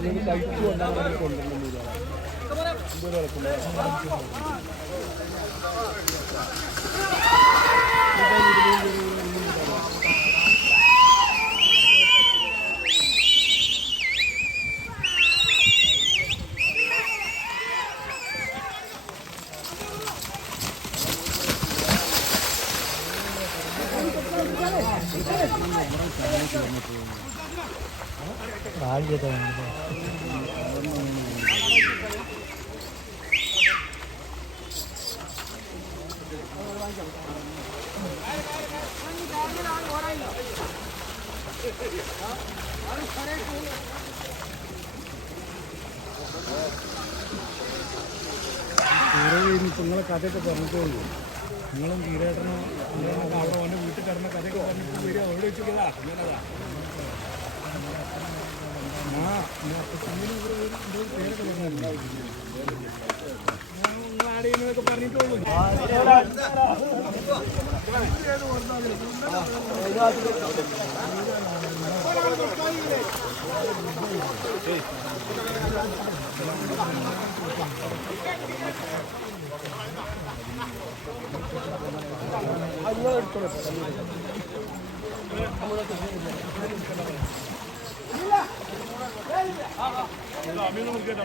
എനിക്ക് കഴിച്ചു കൊണ്ടാണ് ഒമ്പത് കിടക്കുന്നത് Thank you. നിങ്ങളെ കഥയൊക്കെ പറഞ്ഞിട്ടുള്ളൂ നിങ്ങളും തീരേട്ടനോ അവിടെ ഓന്റെ വീട്ടിൽ കിടന്ന കഥയൊക്കെ പറഞ്ഞിട്ട് വരിക. അവിടെ വെച്ചിട്ടാ അങ്ങനെതാ അമീർ നമുക്ക് കേട്ടാ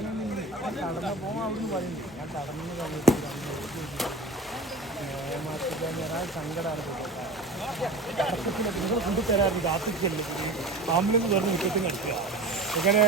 പറഞ്ഞിട്ടുള്ളൂ കടന്നു പോകാൻ അവിടുന്ന് പറയുന്നു ഞാൻ കൊണ്ടുതരാറുണ്ട് ആഫീസിൽ ആംബുലൻസ് വേറെ മുറ്റത്തും കിടക്കുക അങ്ങനെ